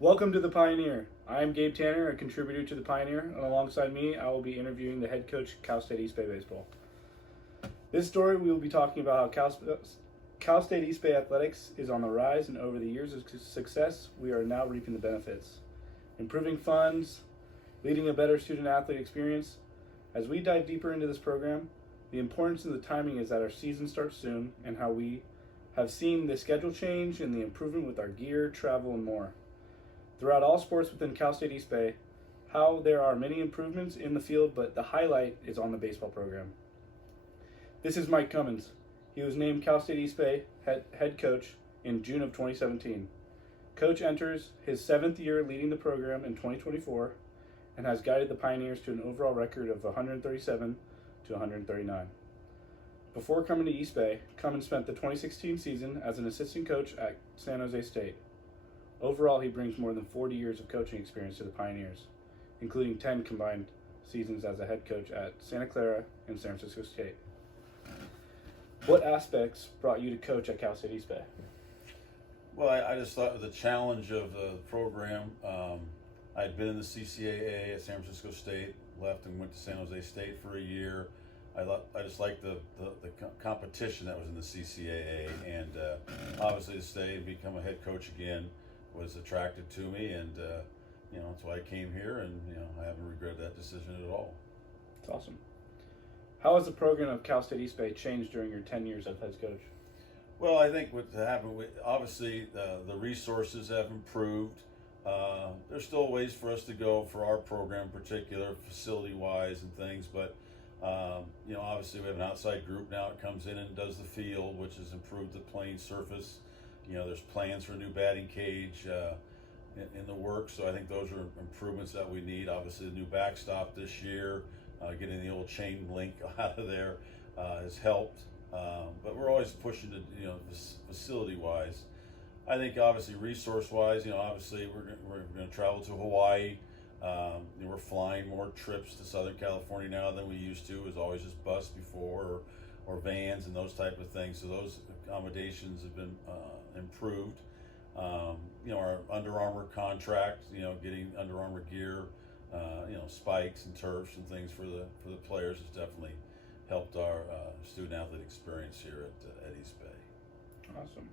Welcome to the Pioneer. I am Gabe Tanner, a contributor to the Pioneer, and alongside me, I will be interviewing the head coach of Cal State East Bay Baseball. This story, we will be talking about how Cal State East Bay athletics is on the rise, and over the years of success, we are now reaping the benefits. Improving funds, leading a better student-athlete experience. As we dive deeper into this program, the importance of the timing is that our season starts soon, and how we have seen the schedule change and the improvement with our gear, travel, and more. Throughout all sports within Cal State East Bay, how there are many improvements in the field, but the highlight is on the baseball program. This is Mike Cummins. He was named Cal State East Bay head coach in June of 2017. Coach enters his 7th year leading the program in 2024 and has guided the Pioneers to an overall record of 137 to 139. Before coming to East Bay, Cummins spent the 2016 season as an assistant coach at San Jose State. Overall, he brings more than 40 years of coaching experience to the Pioneers, including 10 combined seasons as a head coach at Santa Clara and San Francisco State. What aspects brought you to coach at Cal State East Bay? Well, I just thought the challenge of the program, I'd been in the CCAA at San Francisco State, left and went to San Jose State for a year. I just liked the competition that was in the CCAA, and obviously to stay and become a head coach again was attracted to me, and that's why I came here, and I haven't regretted that decision at all. That's awesome. How has the program of Cal State East Bay changed during your 10 years as head coach? Well, I think what happened, obviously the resources have improved. There's still ways for us to go for our program in particular, facility-wise and things, but obviously we have an outside group now that comes in and does the field, which has improved the playing surface. There's plans for a new batting cage in the works, so I think those are improvements that we need. Obviously, the new backstop this year, getting the old chain link out of there has helped. But we're always pushing to, facility-wise. I think obviously resource-wise, obviously we're going to travel to Hawaii. We're flying more trips to Southern California now than we used to. It was always just bus before or vans and those type of things. So those accommodations have been improved. Our Under Armour contract, getting Under Armour gear, spikes and turfs and things for the players has definitely helped our student athlete experience here at East Bay. Awesome.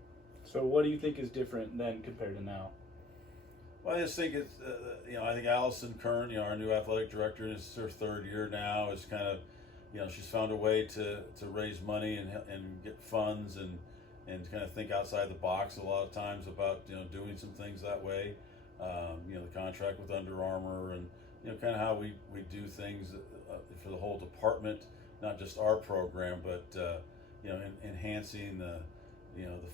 So what do you think is different then compared to now? Well, I just think it's, I think Allison Kern, our new athletic director, is her 3rd year now, is kind of, she's found a way to raise money and get funds and kind of think outside the box a lot of times about, doing some things that way. The contract with Under Armour and, kind of how we do things for the whole department, not just our program, but, enhancing the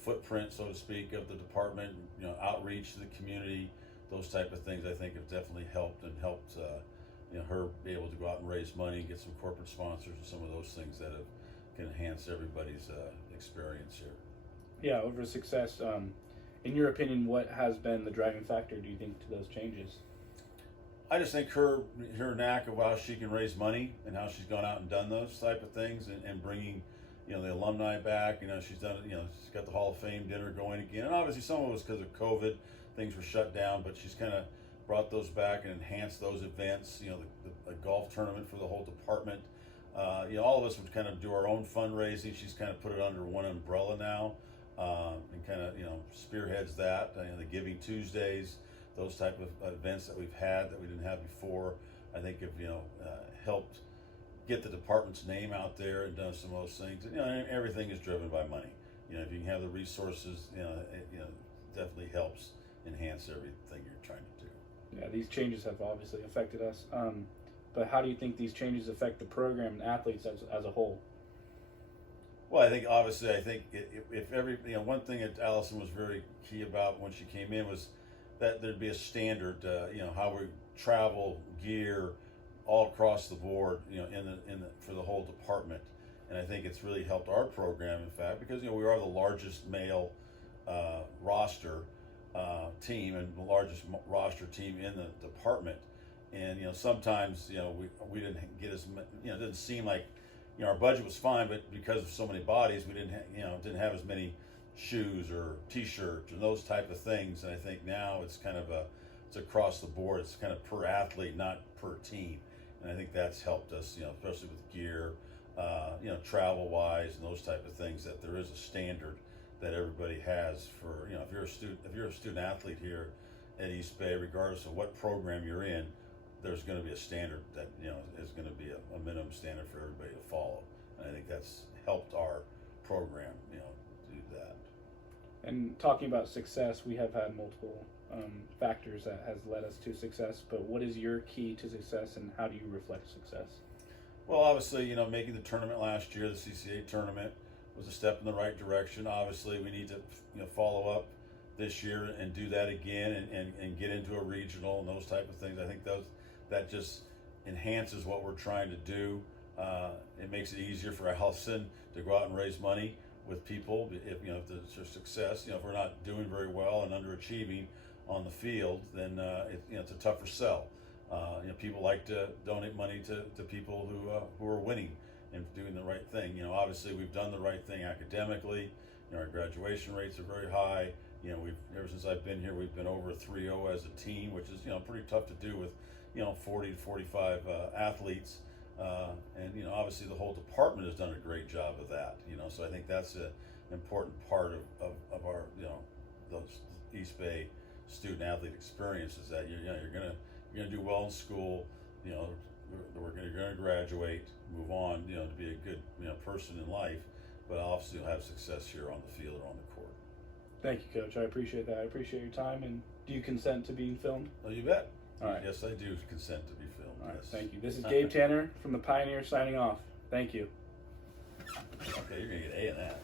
footprint, so to speak, of the department, outreach to the community. Those type of things I think have definitely helped her be able to go out and raise money and get some corporate sponsors and some of those things that can enhance everybody's experience here. Yeah, over success. In your opinion, what has been the driving factor, do you think, to those changes? I just think her knack of how she can raise money and how she's gone out and done those type of things and bringing the alumni back. She's done it. She's got the Hall of Fame dinner going again, and obviously some of it was because of COVID. Things were shut down, but she's kind of brought those back and enhanced those events. The golf tournament for the whole department. All of us would kind of do our own fundraising. She's kind of put it under one umbrella now, and kind of spearheads that. The Giving Tuesdays, those type of events that we've had that we didn't have before, I think have helped get the department's name out there and done some of those things. Everything is driven by money. If you can have the resources, it definitely helps enhance everything you're trying to do. Yeah, these changes have obviously affected us. But how do you think these changes affect the program and athletes as a whole? Well, I think obviously, if every one thing that Allison was very key about when she came in was that there'd be a standard, how we travel, gear, all across the board, for the whole department. And I think it's really helped our program, in fact, because we are the largest male roster team and the largest roster team in the department. And sometimes we didn't get as much, it didn't seem like our budget was fine, but because of so many bodies, we didn't have as many shoes or T-shirts and those type of things. And I think now it's kind of it's across the board. It's kind of per athlete, not per team. And I think that's helped us, especially with gear, travel wise and those type of things, that there is a standard that everybody has for, if you're a student athlete here at East Bay, regardless of what program you're in, there's going to be a standard that, is going to be a minimum standard for everybody to follow. And I think that's helped our program, do that. And talking about success, we have had multiple factors that has led us to success, but what is your key to success and how do you reflect success? Well, obviously, making the tournament last year, the CCA tournament, was a step in the right direction. Obviously, we need to, follow up this year and do that again and get into a regional and those type of things. I think that just enhances what we're trying to do. It makes it easier for Allison to go out and raise money with people. If there's success, if we're not doing very well and underachieving on the field, then it's a tougher sell. People like to donate money to people who are winning and doing the right thing. Obviously we've done the right thing academically. Our graduation rates are very high. Ever since I've been here, we've been over 3.0 as a team, which is pretty tough to do with 40 to 45 athletes. And obviously the whole department has done a great job of that. So I think that's an important part of our those East Bay student athlete experiences, that you're gonna do well in school. You're gonna graduate, move on, to be a good person in life, but obviously you'll have success here on the field or on the court. Thank you, Coach. I appreciate that. I appreciate your time. And do you consent to being filmed? Oh, you bet. All right. Yes, I do consent to be filmed. All right. Yes. Thank you. This is Gabe Tanner from the Pioneer signing off. Thank you. Okay, you're gonna get A in that.